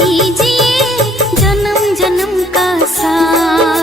जन्म जन्म का साथ।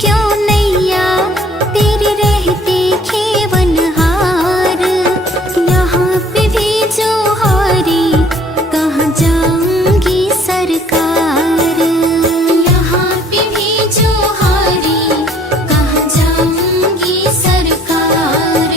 क्यों नैया तेरे रहते खेवनहार। यहाँ पे भी जो हारी कहाँ जाऊंगी सरकार। यहाँ पे भी जो हारी कहाँ जाऊंगी सरकार।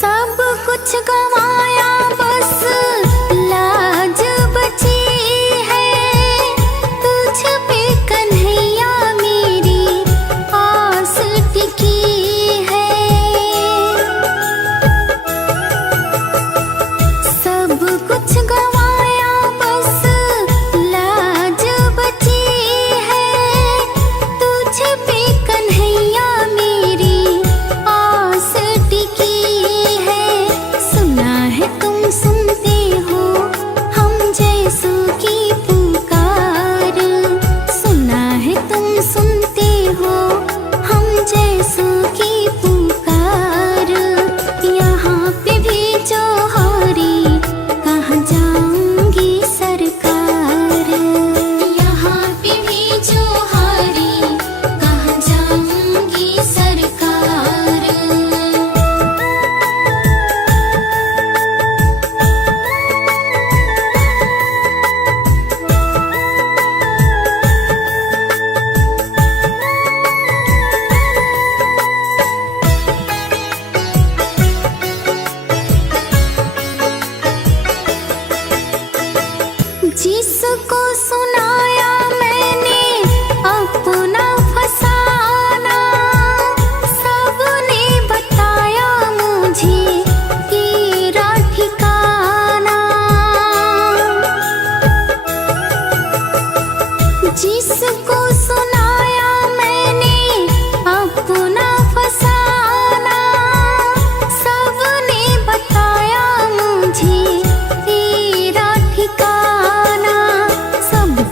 सब कुछ गवाया बस लाज बची है। तुझ पे कन्हैया मेरी आस टिकी है। सब कुछ गवाया बस लाज बची है। तुझ पे कन्हैया मेरी आस टिकी है। सुना है तुम सुनते हो हम जैसों की पुकार। सुना है तुम सुनते हो हम जैसों की पुकार। यहाँ पे भी जो हारी कहाँ जाऊंगी सरकार। यहाँ पे भी जो हारी कहाँ जाऊंगी सरकार। जिसको सुनाया मैंने अपना फसाना। सबने बताया मुझे तेरा ठिकाना। जिसको सुनाया मैंने अपना फसाना। सबने बताया मुझे तेरा ठिकाना। सब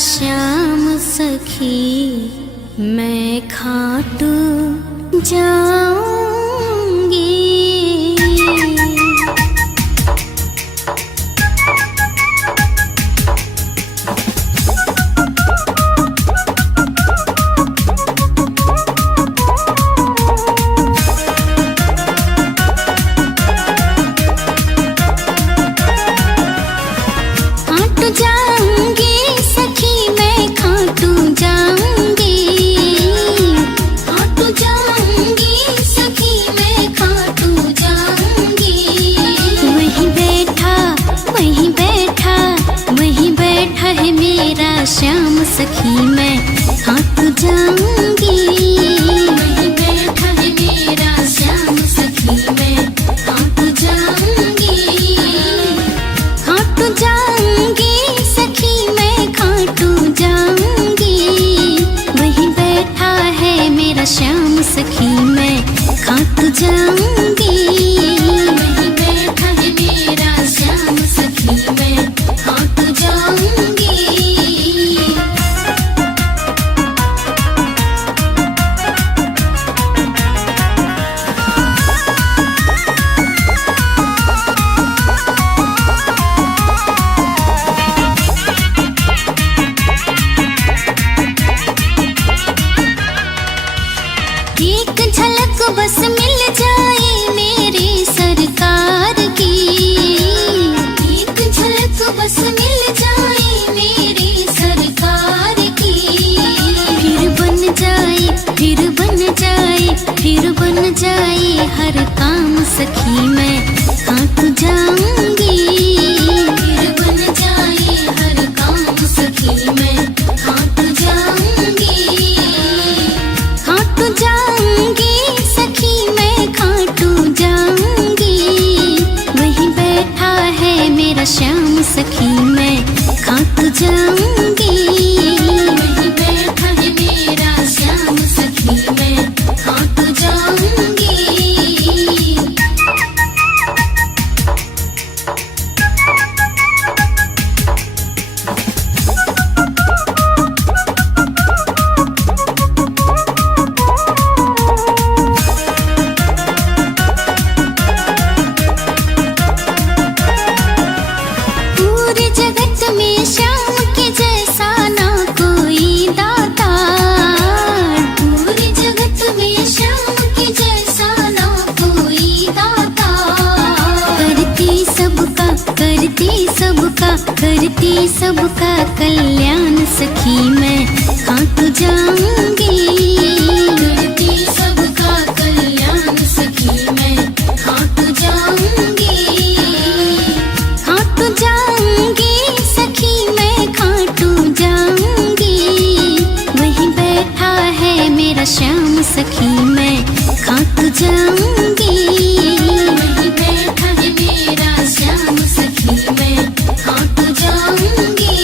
श्याम सखी मैं खाटू जाऊंगी। श्याम सखी मैं खाटू जाऊंगी। वहीं बैठा है मेरा श्याम सखी मैं खाटू जाऊंगी। खाटू जाऊंगी सखी मैं खाटू जाऊंगी। वहीं बैठा है मेरा श्याम सखी मैं खाटू जाऊंगी। वहीं बैठा है मेरा श्याम सखी मैं खाटू जाऊंगी। एक झलक बस मिल जाए मेरी सरकार की। एक झलक बस मिल जाए मेरी सरकार की। फिर बन जाए फिर बन जाए फिर बन जाए हर काम सखी मैं खाटू जाऊंगी। फिर बन जाए हर काम सखी मैं खाटू जाऊंगी। खाटू जाऊंगी सखी मैं खाटू जाऊंगी। वहीं बैठा है मेरा श्याम सखी मैं खाटू जाऊंगी। वहीं बैठा है मेरा श्याम सखी मैं खाटू जाऊंगी। जगत में श्याम के जैसा ना कोई दाता। पूरे जगत में श्याम के जैसा ना कोई दाता। करती सबका करती सबका करती सबका कल्याण सखी मैं खाटू जाऊंगी। करती सबका कल्याण सखी मैं खाटू जाऊंगी। खाटू जाऊंगी सखी मैं खाटू जाऊंगी। वहीं बैठा है मेरा श्याम सखी मैं खाटू जाऊंगी। वहीं बैठा है मेरा श्याम सखी मैं खाटू जाऊंगी।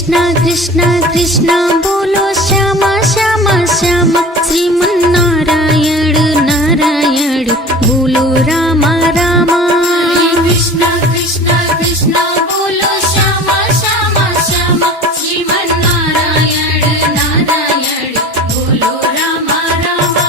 कृष्णा कृष्णा कृष्णा बोलो श्यामा श्यामा श्यामा, श्रीमन्नारायण नारायण बोलो रामा रामा। कृष्णा कृष्णा कृष्णा बोलो श्यामा श्यामा श्यामा, श्रीमन्नारायण नारायण बोलो रामा रामा।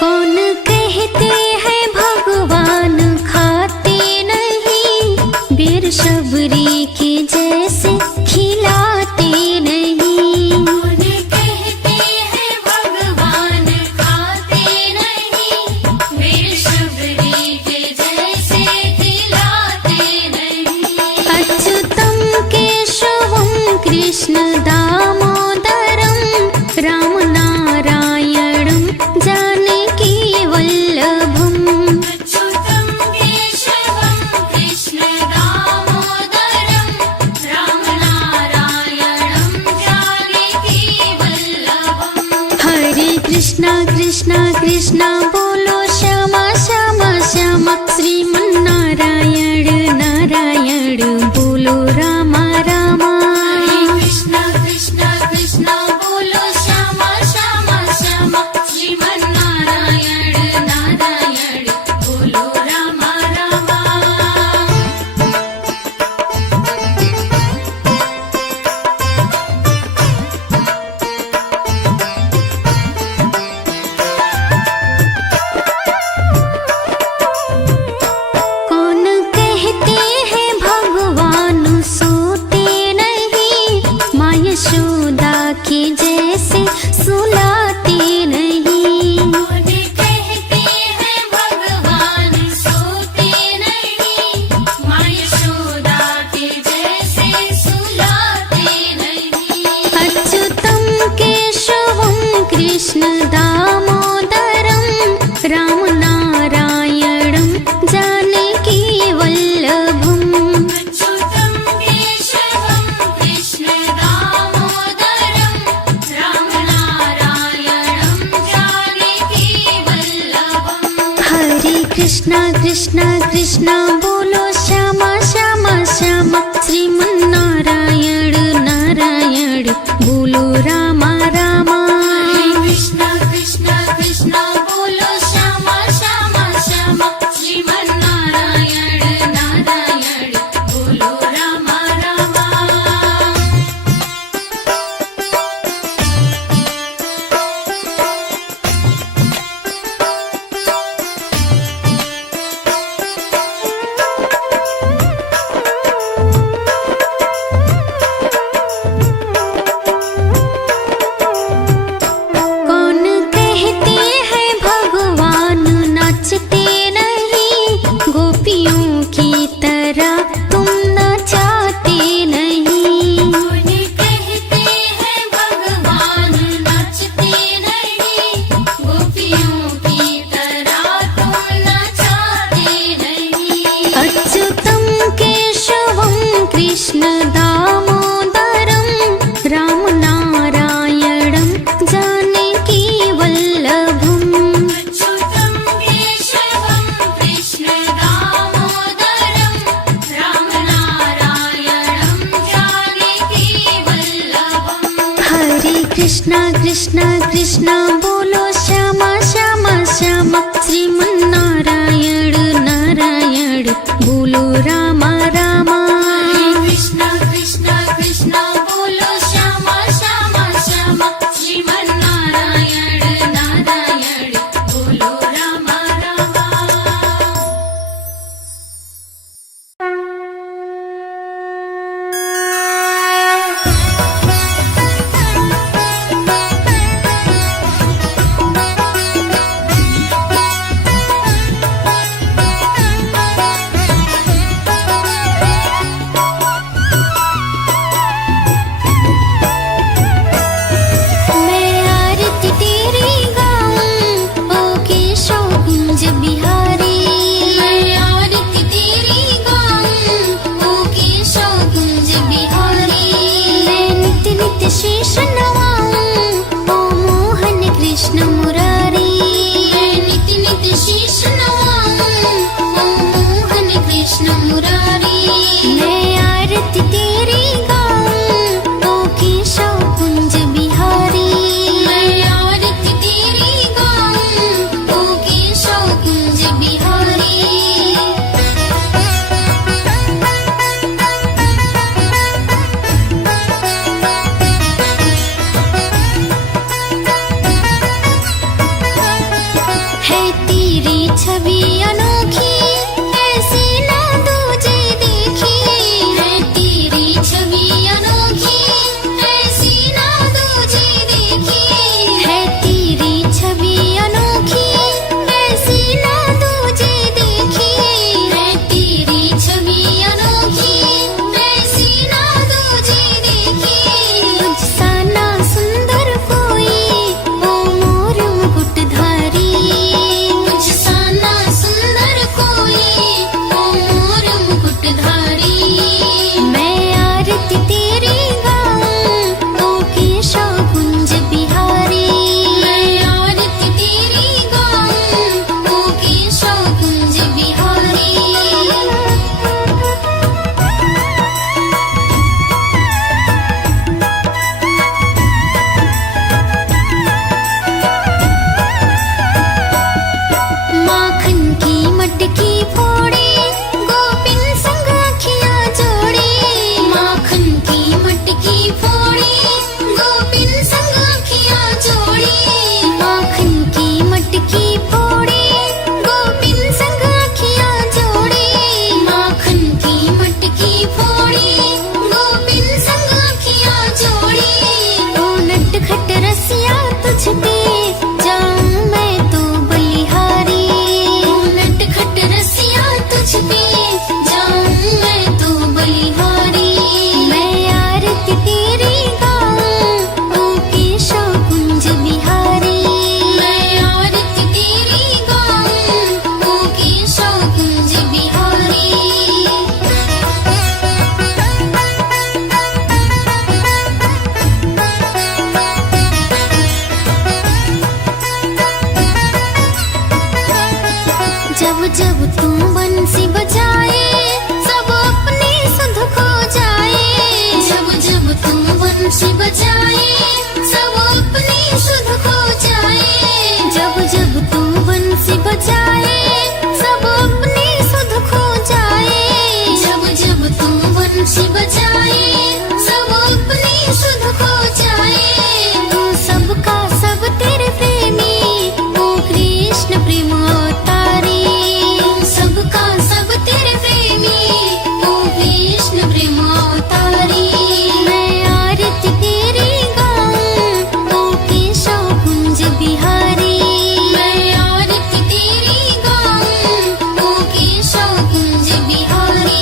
कौन कहते हैं भगवान खाते नहीं, बेर शबरी के जैसे खिलाते नहीं। कौन कहते हैं भगवान खाते नहीं, बेर शबरी के जैसे खिलाते नहीं। अच्युतम केशवम कृष्ण दामोदरम, राम नारायणम जानकी वल्लभम। अच्युतम केशवम कृष्ण दामोदरम, राम नारायणम जानकी वल्लभम। हरे कृष्णा कृष्णा कृष्णा बोलो श्यामा श्यामा श्यामा, श्रीमन्नारायण नारायण बोलो रामा रामा। कृष्णा कृष्णा कृष्णा बोलो श्यामा श्यामा श्यामा, श्रीमन्नारायण नारायण बोलो रामा रामा। कौन कहते हैं भगवान सोते नहीं, माँ यशोदा के जैसे सुलाते नहीं। कौन कहते हैं भगवान सोते नहीं, माँ यशोदा के जैसे सुलाते नहीं। अच्युतम केशवम कृष्ण दामोदरम, राम नारायणम जानकी वल्लभम। अच्युतम केशवम कृष्ण दामोदरम, राम नारायणम जानकी वल्लभम। हरे कृष्णा कृष्णा कृष्णा बोलो श्यामा श्यामा श्यामा, श्रीमन्नारायण नारायण बोलो रामा रामा। कृष्णा कृष्णा कृष्णा बोलो श्यामा श्यामा श्यामा, श्रीमन्नारायण नारायण बोलो रामा रामा। कौन कहते हैं भगवान नाचते नहीं, गोपियों की तरह तुम नचाते नहीं। कौन कहते हैं भगवान नाचते नहीं, गोपियों की तरह तुम नचाते नहीं। अच्युतम केशवम कृष्ण दामोदरम, राम नारायणम जानकी वल्लभम। अच्युतम केशवम कृष्ण दामोदरम, राम नारायणम जानकी वल्लभम। हरे कृष्णा कृष्णा कृष्णा बोलो श्यामा श्यामा श्यामा, श्रीमन्नारायण नारायण बोलो रामा रामा। कृष्णा कृष्णा कृष्णा बोलो श्यामा श्यामा श्यामा, श्रीमन्नारायण नारायण बोलो रामा रामा। तू बंसी बजाए सब अपने सुध खो जाए। जब जब तू बंसी बजाए सब अपने सुध खो जाए। जब जब तू बंसी बजाए सब अपने सुध खो जाए। जब जब तू बंसी बजाए सब अपने सुध खो जाए। तू सबका सब तेरे प्रेमी ओ कृष्ण प्रेम अवतारी। तू सबका सब तेरे प्रेमी ओ कृष्ण प्रेम अवतारी। मैं आरती तेरी गाऊं ओ केशव कुंज बिहारी। मैं आरती तेरी गाऊं ओ केशव कुंज बिहारी।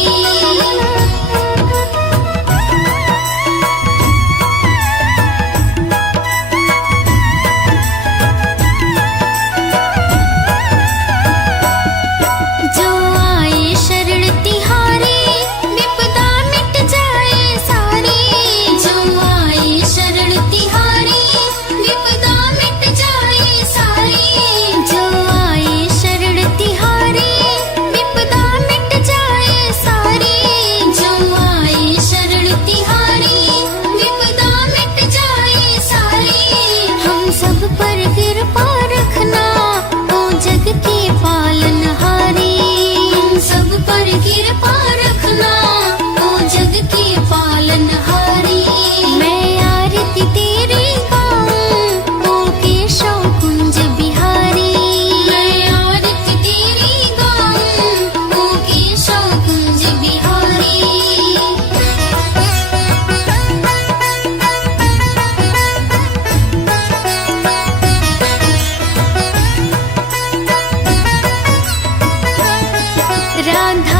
जो आए शरण तिहारी विपदा मिट जाए सारी। जो आए शरण तिहारी विपदा मिट जाए सारी। जो आए शरण तिहारी विपदा मिट जाए सारी। जो आए शरण तिहारी विपदा मिट जाए सारी। हम सब पर कृपा रखना ओ जग के पालनहारी। हम सब पर कृपा रखना ओ जग के पालनहारी। मैं आरती तेरी गाऊं ओ केशव कुंज बिहारी। मैं आरती तेरी गाऊं ओ केशव कुंज बिहारी। राधा